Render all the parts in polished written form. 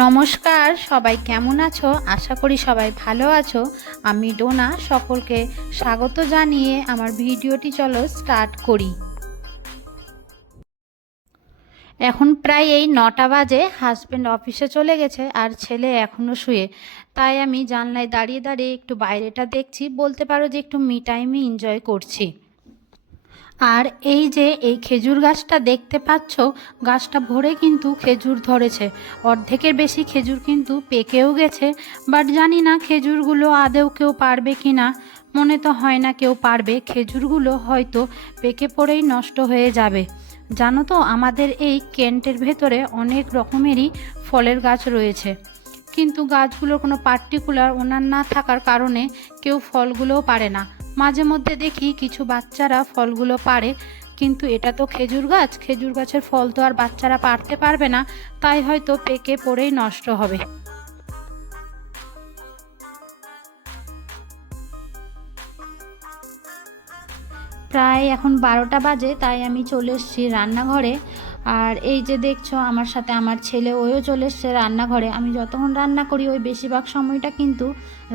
নমস্কার, সবাই কেমন আছো? আশা করি সবাই ভালো আছো। আমি ডোনা, সকলকে স্বাগত জানিয়ে আমার ভিডিওটি চলো স্টার্ট করি। এখন প্রায় এই 9টা বাজে। হাজব্যান্ড অফিসে চলে গেছে আর ছেলে এখনও শুয়ে। তাই আমি জানলায় দাঁড়িয়ে দাঁড়িয়ে একটু বাইরেটা দেখছি, বলতে পারো যে একটু মি টাইমে এনজয় করছি। আর এই যে এই খেজুর গাছটা দেখতে পাচ্ছ, গাছটা ভরে কিন্তু খেজুর ধরেছে। অর্ধেকের বেশি খেজুর কিন্তু পেকেও গেছে, বাট জানি না খেজুরগুলো আদৌ কেউ পারবে কি না। মনে তো হয় না কেউ পারবে। খেজুরগুলো হয়তো পেকে পড়েই নষ্ট হয়ে যাবে। জানো তো, আমাদের এই কেন্টের ভেতরে অনেক রকমেরই ফলের গাছ রয়েছে, কিন্তু গাছগুলোর কোনো পার্টিকুলার ওনার না থাকার কারণে কেউ ফলগুলোও পারে না। মাঝে মধ্যে দেখি কিছু বাচ্চারা ফলগুলো পারে, কিন্তু এটা তো খেজুর গাছ, খেজুর গাছের ফল তো আর বাচ্চারা পারতে পারবে না, তাই হয়তো পেকে পড়েই নষ্ট হবে। প্রায় এখন 12টা বাজে, তাই আমি চলে এসেছি রান্নাঘরে। আর এই যে দেখছো আমার সাথে আমার ছেলে, ওও চলে এসছে রান্নাঘরে। আমি যতক্ষণ রান্না করি ওই বেশিরভাগ সময়টা কিন্তু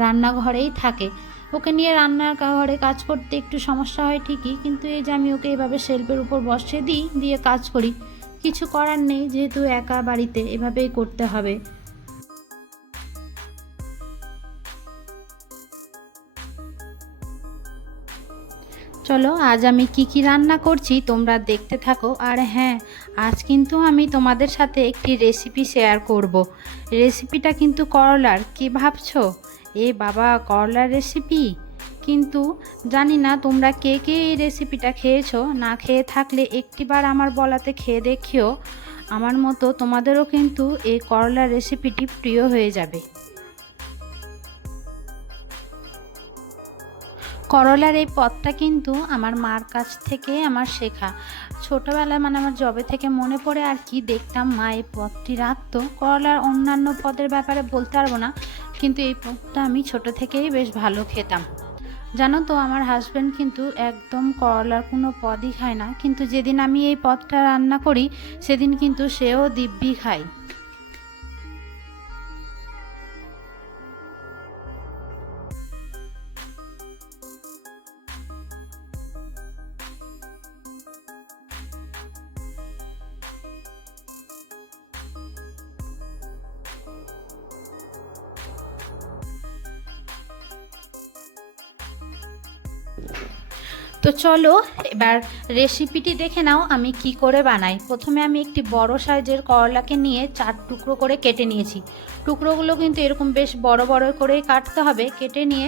রান্নাঘরেই থাকে। ওকে নিয়ে রান্নার ঘরে কাজ করতে একটু সমস্যা হয় ঠিকই, কিন্তু এই যে আমি ওকে এভাবে শেল্ফের উপর বসিয়ে দিই, দিয়ে কাজ করি। কিছু করার নেই, যেহেতু একা বাড়িতে এভাবেই করতে হবে। চলো আজ আমি কি রান্না করছি তোমরা দেখতে থাকো। আর হ্যাঁ, আজ কিন্তু আমি তোমাদের সাথে একটি রেসিপি শেয়ার করব। রেসিপিটা কিন্তু করলার। কি ভাবছো? এ বাবা, করলার রেসিপি! কিন্তু জানি না তোমরা কে কে এই রেসিপিটা খেয়েছো। না খেয়ে থাকলে একটিবার আমার বলাতে খেয়ে দেখিও। আমার মতো তোমাদেরও কিন্তু এই করলার রেসিপিটি প্রিয় হয়ে যাবে। করলার এই পদটা কিন্তু আমার মার কাছ থেকে আমার শেখা। ছোটোবেলায় মানে আমার জবে থেকে মনে পড়ে আর কি, দেখতাম মা এই পদটি রাখতো। করলার অন্যান্য পদের ব্যাপারে বলতে পারবো না, কিন্তু এই পদটা আমি ছোট থেকেই বেশ ভালো খেতাম। জানো তো, আমার হাজব্যান্ড কিন্তু একদম করলার কোনো পদই খায় না, কিন্তু যেদিন আমি এই পদটা রান্না করি সেদিন কিন্তু সেও দিব্যি খায়। তো চলো এবার রেসিপিটি দেখে নাও আমি কি করে বানাই। প্রথমে আমি একটি বড় সাইজের করলাকে নিয়ে 4 টুকরো করে কেটে নিয়েছি। টুকরোগুলো কিন্তু এরকম বেশ বড় বড় করেই কাটতে হবে। কেটে নিয়ে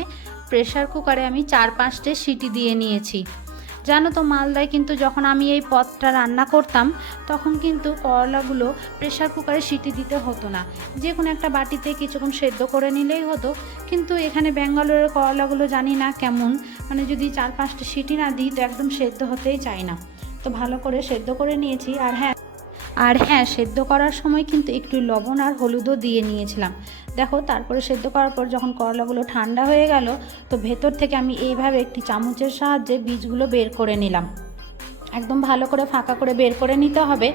প্রেসার কুকারে আমি 4-5টে সিটি দিয়ে নিয়েছি। জানো তো, মালদায় কিন্তু যখন আমি এই পদটা রান্না করতাম তখন কিন্তু করলাগুলো প্রেসার কুকারে সিটি দিতে হতো না, যে কোনো একটা বাটিতে কিছুক্ষণ সেদ্ধ করে নিলেই হতো। কিন্তু এখানে ব্যাঙ্গালোরের করলাগুলো জানি না কেমন, মানে যদি 4-5টা সিটি না দিই তো একদম সেদ্ধ হতেই চায় না। তো ভালো করে সেদ্ধ করে নিয়েছি। আর হ্যাঁ, সেদ্ধ করার সময় কিন্তু একটু লবণ আর হলুদও দিয়ে নিয়েছিলাম। দেখো, তারপরে সেদ্ধ করার পর যখন করলাগুলো ঠান্ডা হয়ে গেল, তো ভেতর থেকে আমি এইভাবে একটি চামচের সাহায্যে বীজগুলো বের করে নিলাম। একদম ভালো করে ফাঁকা করে বের করে নিতে হবে।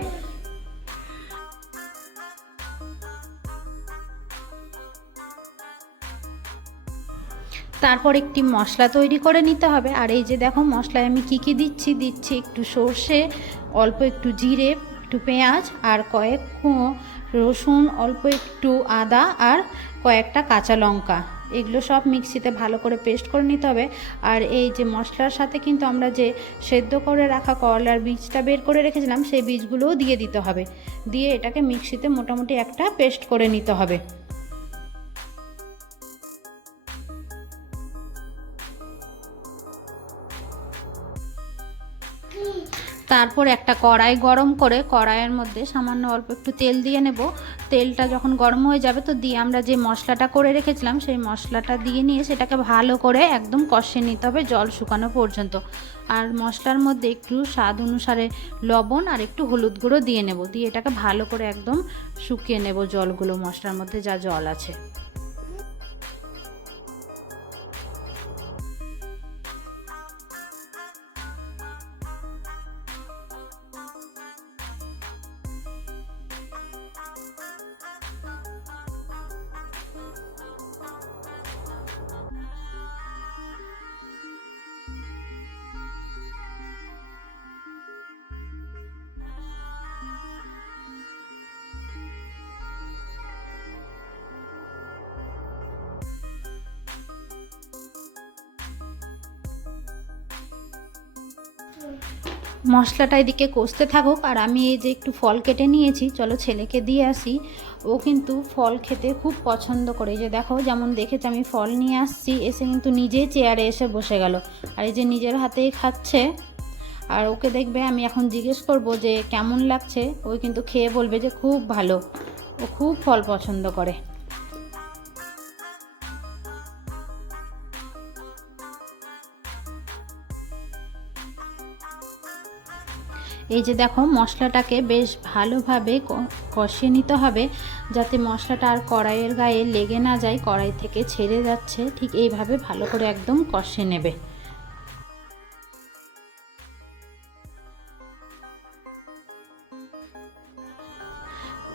তারপর একটি মশলা তৈরি করে নিতে হবে। আর এই যে দেখো, মশলায় আমি কি দিচ্ছি একটু সর্ষে, অল্প একটু জিরে, একটু পেঁয়াজ, আর কয়েক রসুন, অল্প একটু আদা, আর কয়েকটা কাঁচা লঙ্কা। এগুলো সব মিক্সিতে ভালো করে পেস্ট করে নিতে হবে। আর এই যে মশলার সাথে কিন্তু আমরা যে সেদ্ধ করে রাখা করলার বীজটা বের করে রেখেছিলাম সেই বীজগুলোও দিয়ে দিতে হবে। দিয়ে এটাকে মিক্সিতে মোটামুটি একটা পেস্ট করে নিতে হবে। তারপর একটা কড়াই গরম করে কড়াইয়ের মধ্যে সামান্য অল্প একটু তেল দিয়ে নেব। তেলটা যখন গরম হয়ে যাবে তো দিয়ে আমরা যে মশলাটা করে রেখেছিলাম সেই মশলাটা দিয়ে নিয়ে সেটাকে ভালো করে একদম কষিয়ে নিতে হবে জল শুকানো পর্যন্ত। আর মশলার মধ্যে একটু স্বাদ অনুসারে লবণ আর একটু হলুদ গুঁড়ো দিয়ে নেব। দিয়ে এটাকে ভালো করে একদম শুকিয়ে নেব জলগুলো, মশলার মধ্যে যা জল আছে। মশলাটা এদিকে কষতে থাকুক, আর আমি এই যে একটু ফল কেটে নিয়েছি, চলো ছেলেকে দিয়ে আসি। ও কিন্তু ফল খেতে খুব পছন্দ করে। এই যে দেখো, যেমন দেখেছি আমি ফল নিয়ে আসছি, এসে কিন্তু নিজেই চেয়ারে এসে বসে গেল, আর এই যে নিজের হাতেই খাচ্ছে। আর ওকে দেখবে আমি এখন জিজ্ঞেস করব যে কেমন লাগছে, ও কিন্তু খেয়ে বলবে যে খুব ভালো। ও খুব ফল পছন্দ করে। এই যে দেখো, মশলাটাকে বেশ ভালোভাবে কষিয়ে নিতে হবে, যাতে মশলাটা আর কড়াইয়ের গায়ে লেগে না যায়, কড়াই থেকে ছেড়ে যাচ্ছে, ঠিক এইভাবে ভালো করে একদম কষিয়ে নেবে।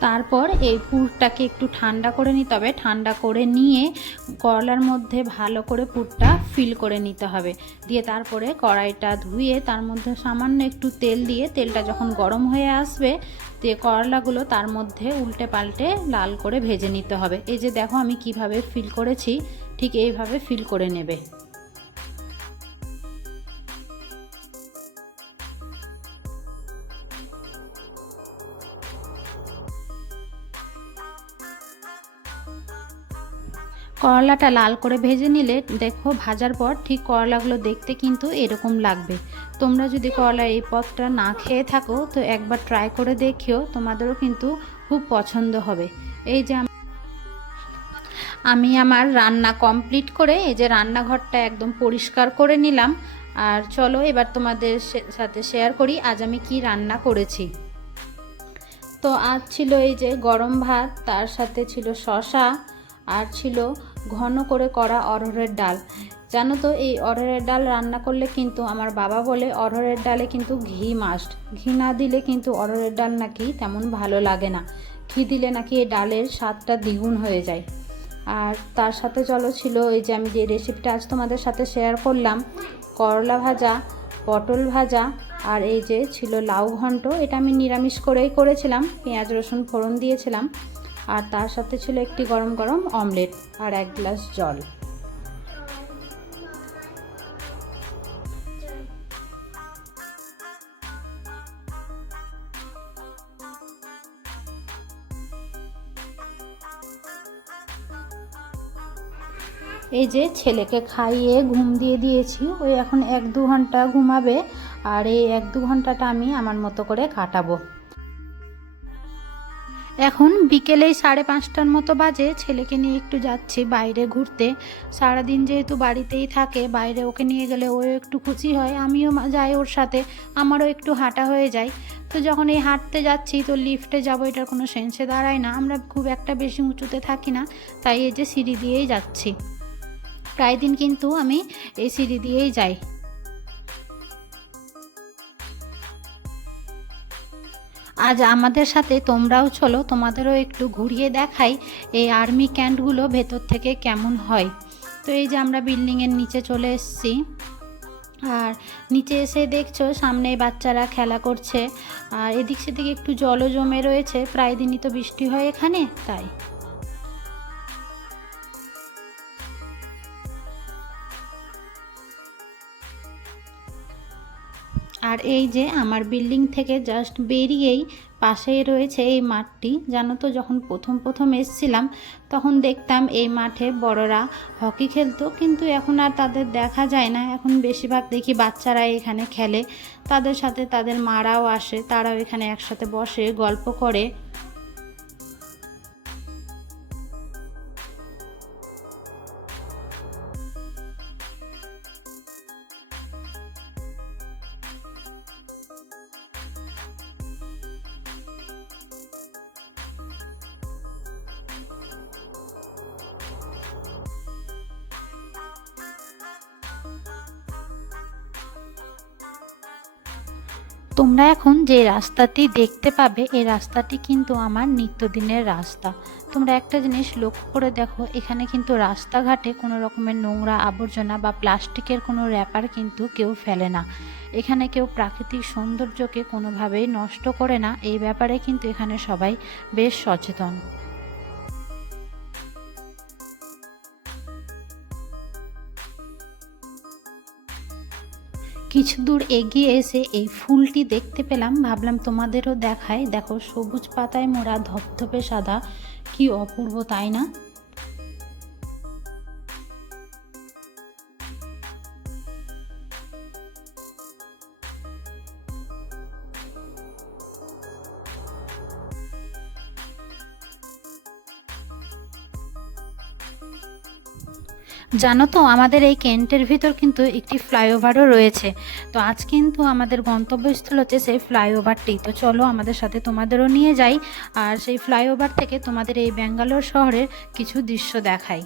তারপর এই পুরটাকে একটু ঠান্ডা করে নিতে হবে। ঠান্ডা করে নিয়ে করলার মধ্যে ভালো করে পুরটা ফিল করে নিতে হবে। দিয়ে তারপরে কড়াইটা ধুয়ে তার মধ্যে সামান্য একটু তেল দিয়ে, তেলটা যখন গরম হয়ে আসবে, দিয়ে করলাগুলো তার মধ্যে উল্টে পাল্টে লাল করে ভেজে নিতে হবে। এই যে দেখো আমি কিভাবে ফিল করেছি, ঠিক এইভাবে ফিল করে নেবে। করলাটা লাল করে ভেজে নিলে দেখো, ভাজার পর ঠিক করলাগুলো দেখতে কিন্তু এরকম লাগবে। তোমরা যদি করলার এই পদটা না খেয়ে থাকো তো একবার ট্রাই করে দেখিও, তোমাদেরও কিন্তু খুব পছন্দ হবে। এই যে আমি আমার রান্না কমপ্লিট করে এই যে রান্নাঘরটা একদম পরিষ্কার করে নিলাম। আর চলো এবার তোমাদের সাথে শেয়ার করি আজ আমি কি রান্না করেছি। তো আজ ছিল এই যে গরম ভাত, তার সাথে ছিল শসা, আর ছিল ঘন করে করা অরহরের ডাল। জানো তো, এই অরহরের ডাল রান্না করলে কিন্তু আমার বাবা বলে অরহরের ডালে কিন্তু ঘি মাস্ট, ঘি না দিলে কিন্তু অরহরের ডাল নাকি তেমন ভালো লাগে না, ঘি দিলে নাকি এই ডালের স্বাদটা দ্বিগুণ হয়ে যায়। আর তার সাথে চলো ছিল এই যে আমি যে রেসিপিটা আজ তোমাদের সাথে শেয়ার করলাম, করলা ভাজা, পটল ভাজা, আর এই যে ছিল লাউ ঘন্ট। এটা আমি নিরামিষ করেই করেছিলাম, পেঁয়াজ রসুন ফোড়ন দিয়েছিলাম। আর তার সাথে ছিল একটি গরম গরম অমলেট আর 1 গ্লাস জল। এই যে ছেলেকে খাইয়ে ঘুম দিয়ে দিয়েছি, ওই এখন 1-2 ঘন্টা ঘুমাবে, আর এই 1-2 ঘন্টাটা আমি আমার মতো করে কাটাবো। এখন বিকেলেই 5:30টার মতো বাজে, ছেলেকে নিয়ে একটু যাচ্ছি বাইরে ঘুরতে। সারাদিন যেহেতু বাড়িতেই থাকে, বাইরে ওকে নিয়ে গেলে ও একটু খুশি হয়, আমিও যাই ওর সাথে, আমারও একটু হাঁটা হয়ে যায়। তো যখন এই হাঁটতে যাচ্ছি তো লিফটে যাব, এটার কোনো সেন্সে দাঁড়ায় না, আমরা খুব একটা বেশি উঁচুতে থাকি না, তাই এই যে সিঁড়ি দিয়েই যাচ্ছি। প্রায় দিন কিন্তু আমি এই সিঁড়ি দিয়েই যাই। আজ আমাদের সাথে তোমরাও চলো, তোমাদেরও একটু ঘুরিয়ে দেখাই এই আর্মি ক্যাম্পগুলো ভেতর থেকে কেমন হয়। তো এই যে আমরা বিল্ডিংয়ের নিচে চলে এসেছি, আর নিচে এসে দেখছো সামনে বাচ্চারা খেলা করছে, আর এদিক সেদিক একটু জলও জমে রয়েছে, প্রায় দিনই তো বৃষ্টি হয় এখানে, তাই। আর এই যে আমার বিল্ডিং থেকে জাস্ট বেরিয়েই পাশেই রয়েছে এই মাঠটি। জানো তো, যখন প্রথম প্রথম এসেছিলাম তখন দেখতাম এই মাঠে বড়রা হকি খেলতো, কিন্তু এখন আর তাদের দেখা যায় না। এখন বেশিরভাগ দেখি বাচ্চারা এখানে খেলে, তাদের সাথে তাদের মারাও আসে, তারাও এখানে একসাথে বসে গল্প করে। তোমরা এখন যে রাস্তাটি দেখতে পাবে, এই রাস্তাটি কিন্তু আমার নিত্যদিনের রাস্তা। তোমরা একটা জিনিস লক্ষ্য করে দেখো, এখানে কিন্তু রাস্তাঘাটে কোনো রকমের নোংরা আবর্জনা বা প্লাস্টিকের কোনো র্যাপার কিন্তু কেউ ফেলে না। এখানে কেউ প্রাকৃতিক সৌন্দর্যকে কোনোভাবেই নষ্ট করে না, এই ব্যাপারে কিন্তু এখানে সবাই বেশ সচেতন। কিছু দূর এগিয়ে এসে এই ফুলটি দেখতে পেলাম, ভাবলাম তোমাদেরও দেখাই। দেখো সবুজ পাতায় মোড়া ধপধপে সাদা, কি অপূর্ব তাই না? জানো তো আমাদের এই কেন্টের ভিতর কিন্তু একটি ফ্লাইওভারও রয়েছে। তো আজ কিন্তু আমাদের গন্তব্যস্থল হচ্ছে সেই ফ্লাইওভারটি। তো চলো আমাদের সাথে তোমাদেরও নিয়ে যাই, আর সেই ফ্লাইওভার থেকে তোমাদের এই ব্যাঙ্গালোর শহরের কিছু দৃশ্য দেখাই।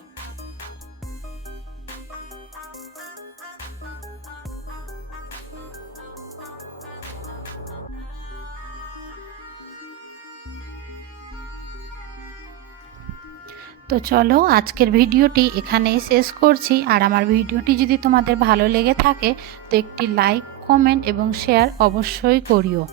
তো চলো আজকের ভিডিওটি এখানেই শেষ করছি। আর আমার ভিডিওটি যদি তোমাদের ভালো লেগে থাকে তো একটি লাইক, কমেন্ট এবং শেয়ার অবশ্যই করিও।